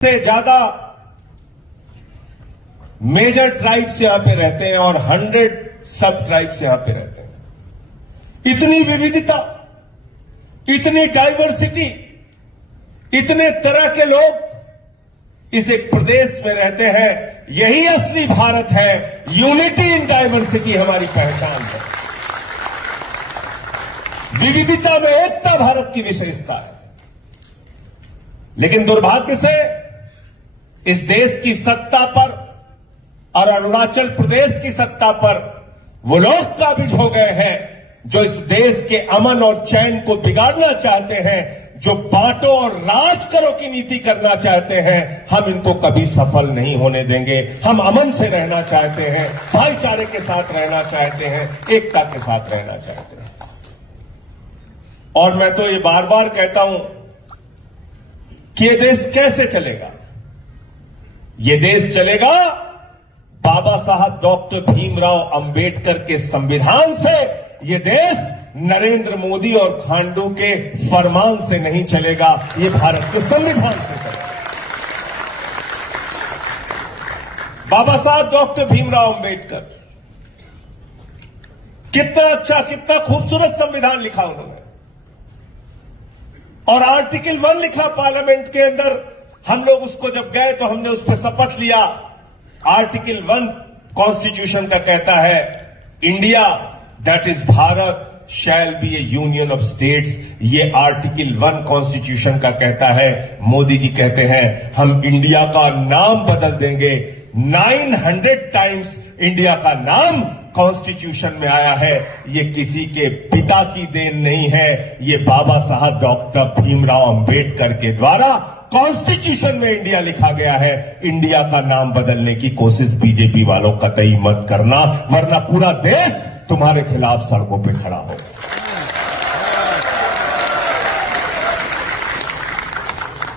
से ज्यादा major tribes यहां पे रहते हैं और 100 सब ट्राइब्स यहां पे रहते हैं। इतनी विविधता, इतनी डाइवर्सिटी, इतने तरह के लोग इस एक प्रदेश में रहते हैं। यही असली भारत है। यूनिटी इन डाइवर्सिटी हमारी पहचान है। विविधता में एकता भारत की विशेषता है। लेकिन दुर्भाग्य से इस देश की सत्ता पर और अरुणाचल प्रदेश की सत्ता पर वो लोग काबिज हो गए हैं जो इस देश के अमन और चैन को बिगाड़ना चाहते हैं, जो बांटो और राज करो की नीति करना चाहते हैं। हम इनको कभी सफल नहीं होने देंगे। हम अमन से रहना चाहते हैं, भाईचारे के साथ रहना चाहते हैं, एकता के साथ रहना चाहते हैं। और मैं तो ये बार बार कहता हूं कि ये देश कैसे चलेगा। ये देश चलेगा बाबा साहब डॉक्टर भीमराव अंबेडकर के संविधान से। ये देश नरेंद्र मोदी और खांडू के फरमान से नहीं चलेगा। ये भारत के संविधान से चलेगा। बाबा साहब डॉक्टर भीमराव अंबेडकर, कितना अच्छा, कितना खूबसूरत संविधान लिखा उन्होंने। और आर्टिकल 1 लिखा पार्लियामेंट के अंदर। हम लोग उसको जब गए तो हमने उस पर शपथ लिया। आर्टिकल 1 कॉन्स्टिट्यूशन का कहता है, India that is Bharat shall be A union of states. ये आर्टिकल 1 कॉन्स्टिट्यूशन का कहता है। मोदी जी कहते हैं हम इंडिया का नाम बदल देंगे। 900 टाइम्स इंडिया का नाम कॉन्स्टिट्यूशन में आया है। ये किसी के पिता की देन नहीं है। ये बाबा साहब डॉक्टर भीमराव अंबेडकर के द्वारा कॉन्स्टिट्यूशन में इंडिया लिखा गया है। इंडिया का नाम बदलने की कोशिश बीजेपी वालों कतई मत करना, वरना पूरा देश तुम्हारे खिलाफ सड़कों पे खड़ा हो।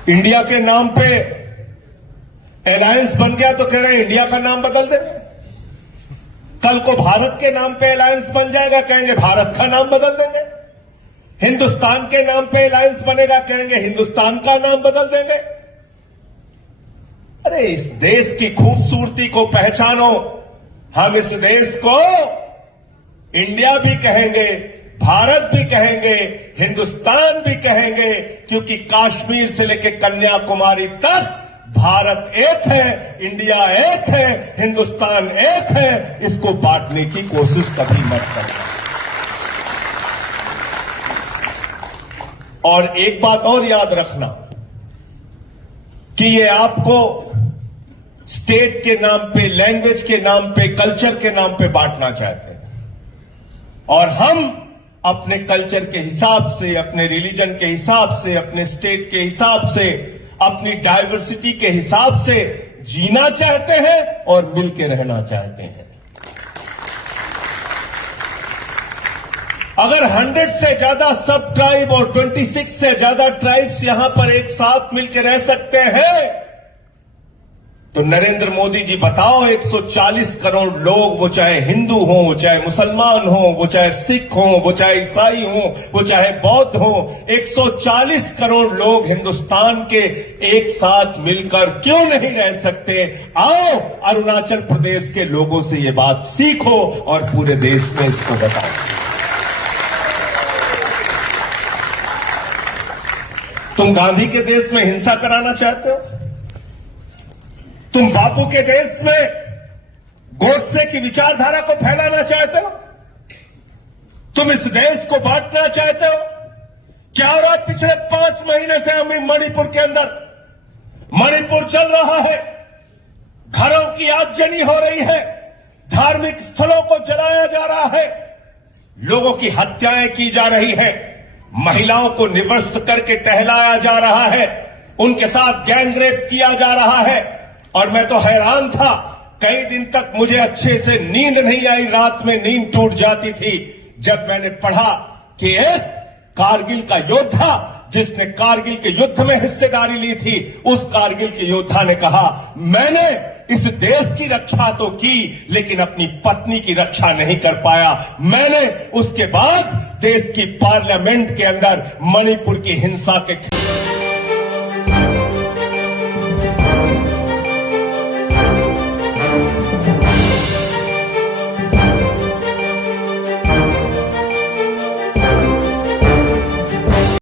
इंडिया के नाम पे अलायंस बन गया तो कह रहे हैं इंडिया का नाम बदल देंगे। कल को भारत के नाम पे अलायंस बन जाएगा, कहेंगे भारत का नाम बदल देंगे। हिंदुस्तान के नाम पे अलायंस बनेगा, कहेंगे हिंदुस्तान का नाम बदल देंगे। अरे इस देश की खूबसूरती को पहचानो। हम इस देश को इंडिया भी कहेंगे, भारत भी कहेंगे, हिंदुस्तान भी कहेंगे, क्योंकि कश्मीर से लेकर कन्याकुमारी तक भारत एक है, इंडिया एक है, हिंदुस्तान एक है। इसको बांटने की कोशिश कभी मत करना। और एक बात और याद रखना कि ये आपको स्टेट के नाम पे, लैंग्वेज के नाम पे, कल्चर के नाम पे बांटना चाहते हैं। और हम अपने कल्चर के हिसाब से, अपने रिलीजन के हिसाब से, अपने स्टेट के हिसाब से, अपनी डाइवर्सिटी के हिसाब से जीना चाहते हैं और मिलकर रहना चाहते हैं। अगर 100 से ज्यादा सब ट्राइब और 26 से ज्यादा ट्राइब्स यहां पर एक साथ मिलकर रह सकते हैं, तो नरेंद्र मोदी जी बताओ 140 करोड़ लोग, वो चाहे हिंदू हो, वो चाहे मुसलमान हो, वो चाहे सिख हो, वो चाहे ईसाई हो, वो चाहे बौद्ध हो, 140 करोड़ लोग हिंदुस्तान के एक साथ मिलकर क्यों नहीं रह सकते। आओ अरुणाचल प्रदेश के लोगों से ये बात सीखो और पूरे देश में इसको बताओ। तुम गांधी के देश में हिंसा कराना चाहते हो? तुम बापू के देश में गोडसे की विचारधारा को फैलाना चाहते हो? तुम इस देश को बांटना चाहते हो? क्या हो रहा है पिछले 5 महीने से हमें मणिपुर के अंदर? मणिपुर चल रहा है, घरों की आगजनी हो रही है, धार्मिक स्थलों को जलाया जा रहा है, लोगों की हत्याएं की जा रही है, महिलाओं को निवस्त्र करके टहलाया जा रहा है, उनके साथ गैंगरेप किया जा रहा है। और मैं तो हैरान था, कई दिन तक मुझे अच्छे से नींद नहीं आई, रात में नींद टूट जाती थी जब मैंने पढ़ा कि एक कारगिल का योद्धा जिसने कारगिल के युद्ध में हिस्सेदारी ली थी, उस कारगिल के योद्धा ने कहा मैंने इस देश की रक्षा तो की लेकिन अपनी पत्नी की रक्षा नहीं कर पाया। मैंने उसके बाद देश की पार्लियामेंट के अंदर मणिपुर की हिंसा के